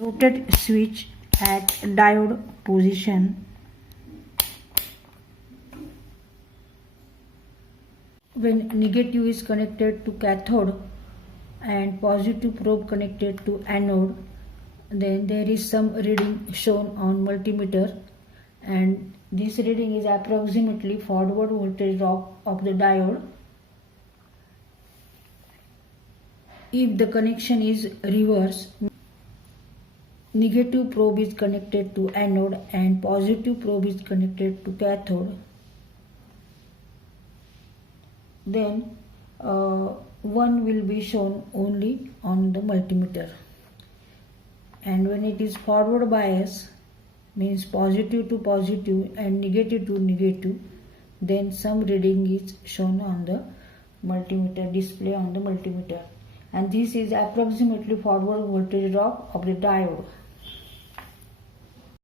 Rotate switch at diode position. When negative is connected to cathode and positive probe connected to anode, then there is some reading shown on multimeter, and this reading is approximately forward voltage drop of the diode. If the connection is reverse, negative probe is connected to anode and positive probe is connected to cathode, then 1 will be shown only on the multimeter. And when it is forward bias, means positive to positive and negative to negative, then some reading is shown on the multimeter, display on the multimeter. And this is approximately forward voltage drop of the diode.